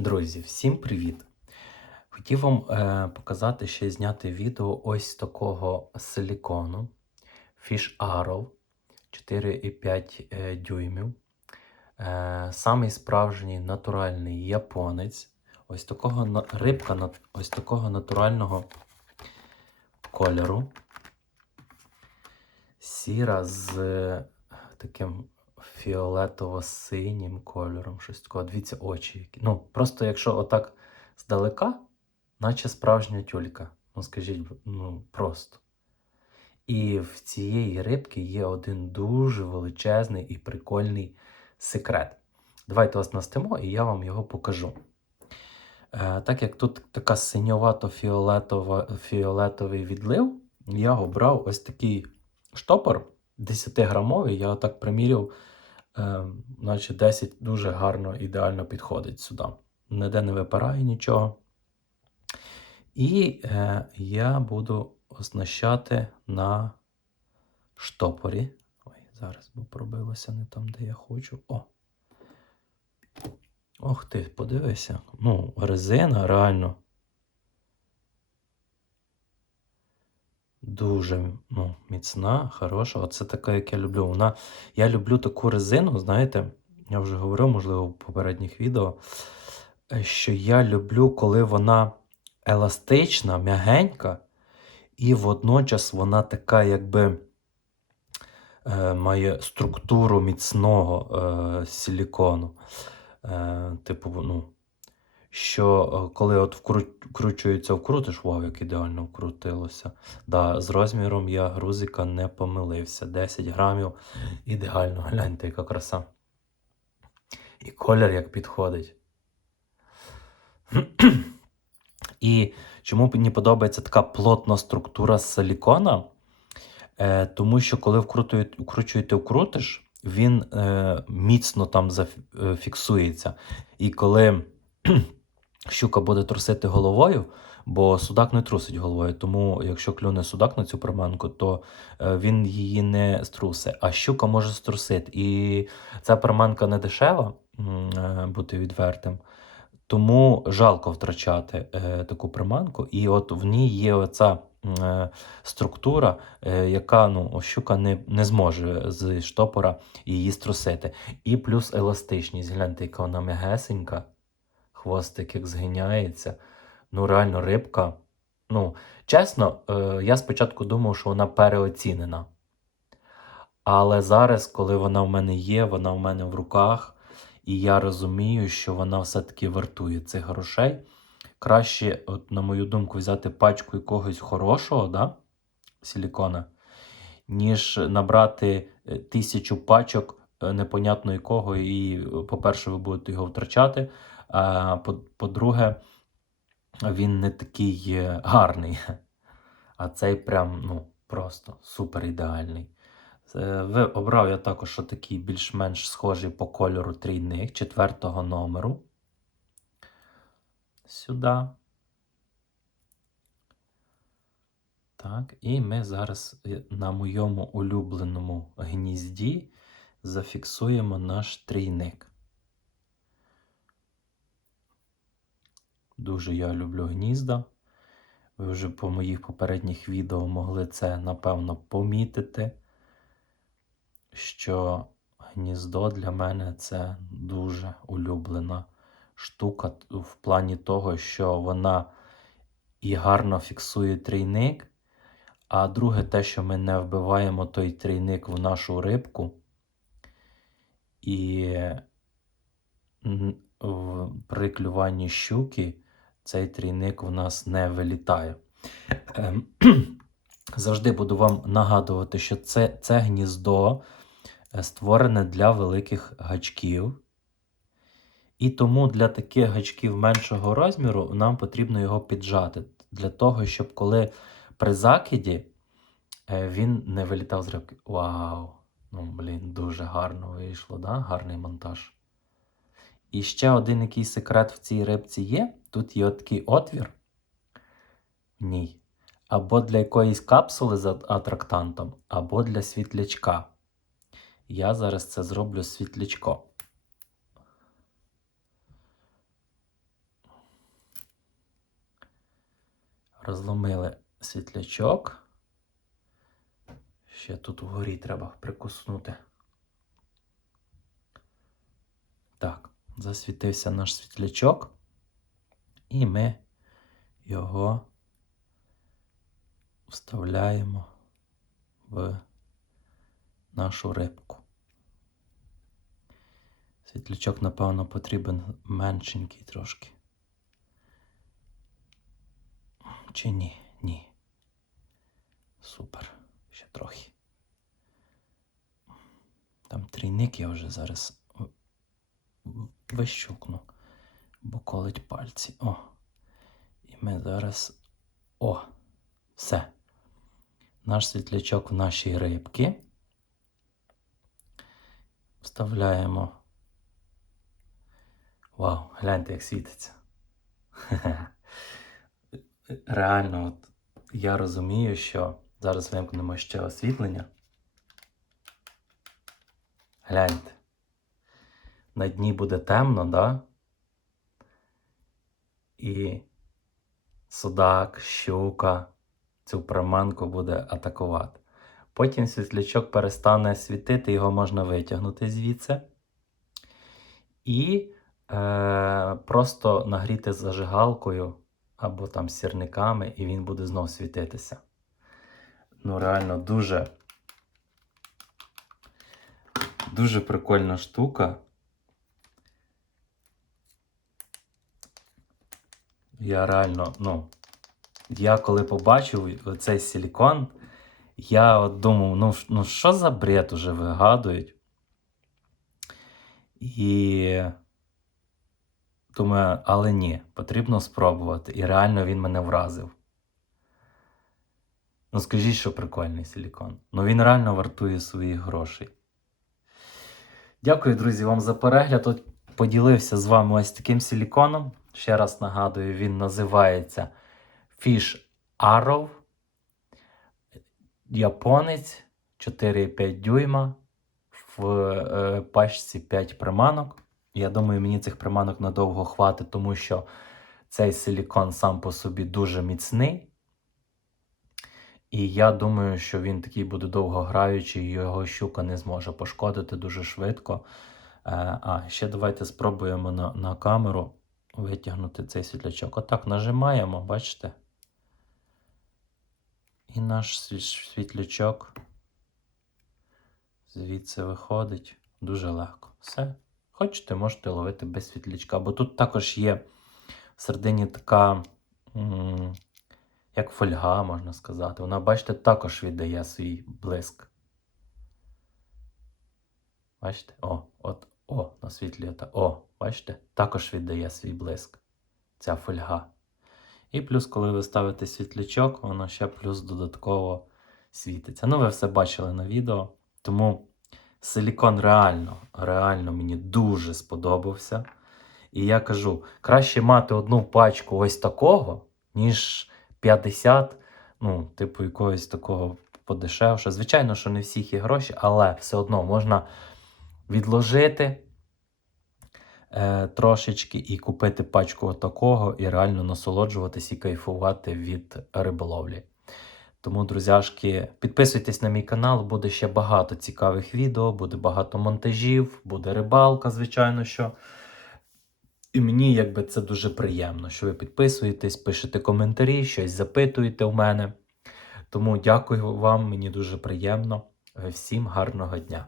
Друзі, всім привіт! Хотів вам е, показати ще зняти відео ось такого силікону Fish Arrow 4,5 е, дюймів. Е, самий справжній натуральний японець. Ось такого рибка ось такого натурального кольору. Сіра з е, таким фіолетово-синім кольором. Щось такого. Дивіться, очі. Ну, просто якщо отак здалека, наче справжня тюлька. Ну, скажіть, ну, просто. І в цієї рибки є один дуже величезний і прикольний секрет. Давайте ось настимо, і я вам його покажу. Е, так як тут така синьовато-фіолетовий відлив, я обрав ось такий штопор 10-грамовий. Я отак приміряв, наче 10 дуже гарно, ідеально підходить сюди. Ніде не випирає нічого. І е, я буду оснащати на штопорі. Ой, зараз бо пробилося не там, де я хочу. О! Ох ти, подивися. Ну, резина реально. Дуже ну, міцна, хороша. Оце така, як я люблю. Вона... Я люблю таку резину, знаєте, я вже говорив, можливо, в попередніх відео, е, що я люблю, коли вона еластична, м'ягенька, і водночас вона така, якби е, має структуру міцного е, силікону. Е, типу, ну, що е, коли от вкручується, вкрутиш, вау, як ідеально вкрутилося. Да, з розміром я грузика не помилився. 10 грамів ідеально, гляньте, яка краса. І колір як підходить. І чому мені подобається така плотна структура силікона? Е, тому що коли вкручуєте вкрутиш, він е, міцно там зафіксується. І коли щука буде трусити головою, бо судак не трусить головою, тому якщо клюне судак на цю приманку, то е, він її не струсе, а щука може струсити. І ця приманка не дешева, е, бути відвертим. Тому жалко втрачати е, таку приманку, і от в ній є оця е, структура, е, яка ну, щука не, не зможе з штопора її струсити. І плюс еластичність. Гляньте, яка вона м'ягесенька, хвостик як згиняється. Ну, реально, рибка. Ну, чесно, е, я спочатку думав, що вона переоцінена. Але зараз, коли вона в мене є, вона в мене в руках, і я розумію, що вона все-таки вартує цих грошей. Краще, от, на мою думку, взяти пачку якогось хорошого, да? силікона, ніж набрати е, тисячу пачок е, непонятно якого, і, по-перше, ви будете його втрачати. По-друге, він не такий е, гарний. А цей прям ну, просто супер ідеальний. Е, Ви обрав я також такий більш-менш схожий по кольору трійник четвертого номеру. Сюди. Так, і ми зараз е, на моєму улюбленому гнізді зафіксуємо наш трійник. Дуже я люблю гнізда. Ви вже по моїх попередніх відео могли це, напевно, помітити, що гніздо для мене це дуже улюблена штука в плані того, що вона і гарно фіксує трійник. А друге, те, що ми не вбиваємо той трійник в нашу рибку. І при клюванні щуки цей трійник у нас не вилітає. Ем, Завжди буду вам нагадувати, що це, це гніздо е, створене для великих гачків. І тому для таких гачків меншого розміру нам потрібно його піджати. Для того, щоб коли при закиді е, він не вилітав з рибки. Вау! Ну, блін, дуже гарно вийшло, да? гарний монтаж. І ще один який секрет в цій рибці є. Тут є такий отвір. в ній. Або для якоїсь капсули з атрактантом, або для світлячка. Я зараз це зроблю світлячко. Розломили світлячок. Ще тут вгорі треба прикуснути. Так засвітився наш світлячок. І ми його вставляємо в нашу рибку. Світлячок, напевно, потрібен меншенький трошки. Чи ні? Ні. Супер. Ще трохи. Там трійник я вже зараз вищукну, бо колить пальці. О. І ми зараз. О! Все. Наш світлячок в нашій рибки. Вставляємо. Вау, гляньте, як світиться. Реально, от я розумію, що зараз вимкнемо ще освітлення. Гляньте. На дні буде темно, да? І судак, щука цю приманку буде атакувати. Потім світлячок перестане світити, його можна витягнути звідси. І е, просто нагріти зажигалкою або там сірниками, і він буде знов світитися. Ну, реально, дуже, дуже прикольна штука. Я реально, ну, я коли побачив цей силікон, я от думав, ну, ну що за бред уже вигадують? І думаю, але ні, потрібно спробувати. І реально він мене вразив. Ну, скажіть, що прикольний силікон. Ну він реально вартує своїх грошей. Дякую, друзі, вам за перегляд. От поділився з вами ось таким силіконом. Ще раз нагадую, він називається Fish Arrow. Японець 4,5 дюйма в е, пачці 5 приманок. Я думаю, мені цих приманок надовго хватить, тому що цей силікон сам по собі дуже міцний. І я думаю, що він такий буде довго граючий, його щука не зможе пошкодити дуже швидко. Е, А, ще давайте спробуємо на, на камеру витягнути цей світлячок. Отак нажимаємо, бачите? І наш світлячок звідси виходить дуже легко. Все. Хочете, можете ловити без світлячка. Бо тут також є всередині така, як фольга, можна сказати. Вона, бачите, також віддає свій блиск. Бачите? О, от, о, на світлі. ота- О, бачите? Також віддає свій блиск. Ця фольга. І плюс, коли ви ставите світлячок, воно ще плюс додатково світиться. Ну, ви все бачили на відео. Тому силікон реально, реально мені дуже сподобався. І я кажу, краще мати одну пачку ось такого, ніж 50, ну, типу, якогось такого подешевше. Звичайно, що не всіх є гроші, але все одно можна відложити трошечки і купити пачку такого, і реально насолоджуватись і кайфувати від риболовлі. Тому, друзяшки, підписуйтесь на мій канал, буде ще багато цікавих відео, буде багато монтажів, буде рибалка, звичайно що. І мені якби це дуже приємно, що ви підписуєтесь, пишете коментарі, щось запитуєте у мене. Тому дякую вам, мені дуже приємно. Всім гарного дня!